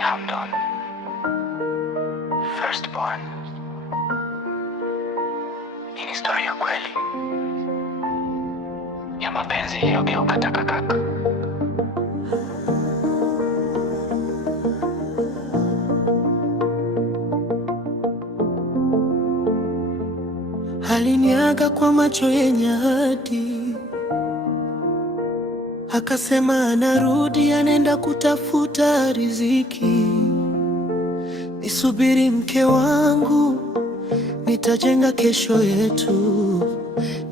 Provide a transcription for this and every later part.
Hamdon, firstborn. Hii ni story ya kweli ya mapenzi iliyogeuka takataka. Aliniaga kwa macho yenye ahadi, akasema anarudi, anaenda kutafuta riziki. Nisubiri mke wangu, nitajenga kesho yetu.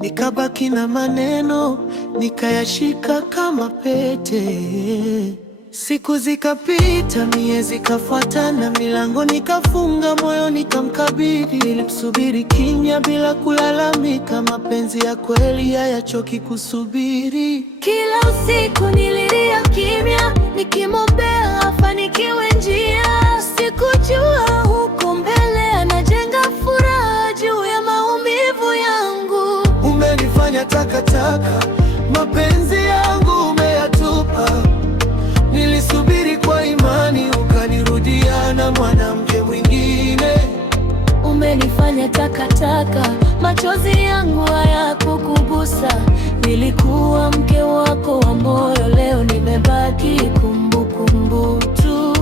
Nikabaki na maneno, nikayashika kama pete. Siku zikapita, miezi kafuatana, milango nikafunga, moyo nikamkabidhi. Nilimsubiri kimya bila kulalamika, mapenzi ya kweli hayachoki kusubiri. Kila usiku nililia kimya, nikimwombea afanikiwe njia. Sikujua huko mbele anajenga furaha juu ya maumivu yangu. Umenifanya takataka, mapenzi yangu umeyatupa. Nilisubiri kwa imani, ukanirudia na mwanamke mwingine. Umenifanya takataka, machozi yangu hayakukugusa. Nilikuwa mke wako wa moyo, leo nimebaki kumbukumbu tu.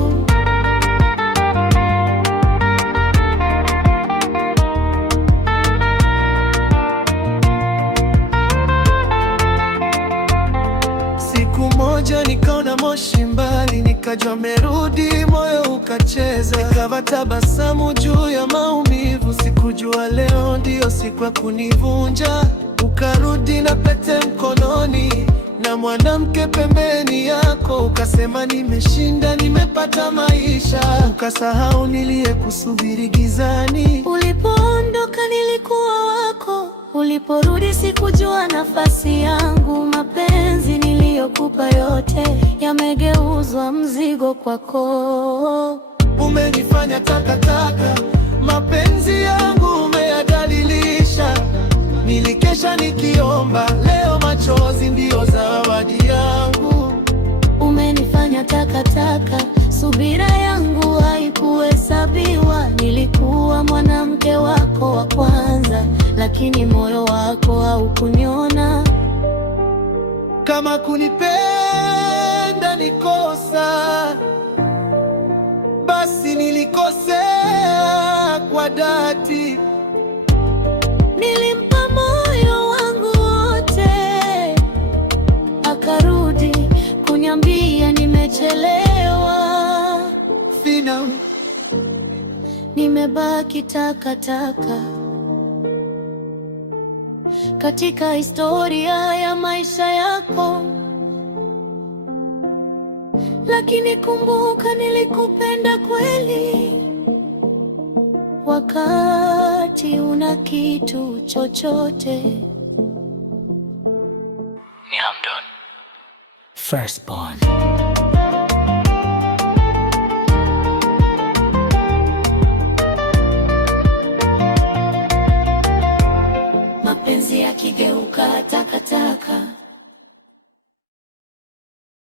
Siku moja nikaona moshi mbali, nikajua merudi, moyo ukacheza. Nikava tabasamu juu ya maumivu, sikujua leo ndio siku ya kunivunja. Ukarudi na pete mkononi na mwanamke pembeni yako, ukasema nimeshinda, nimepata maisha. Ukasahau niliyekusubiri gizani. Ulipoondoka nilikuwa wako, uliporudi sikujua nafasi yangu. Mapenzi niliyokupa yote yamegeuzwa mzigo kwako. Umenifanya takataka, mapenzi yangu umeyadhalilisha. Nilikesha nikiomba, leo machozi ndiyo zawadi yangu. Umenifanya takataka, subira yangu haikuhesabiwa. Nilikuwa mwanamke wako wa kwanza, lakini moyo wako haukuniona. Kama kunipenda ni kosa, basi nilikosea kwa dhati. Nilimpa moyo wangu wote, akarudi kuniambia nimechelewa. Final, nimebaki takataka katika historia ya maisha yako. Lakini kumbuka, nilikupenda kweli wakati una kitu chochote. Ni Hamdon, firstborn. Mapenzi yakigeuka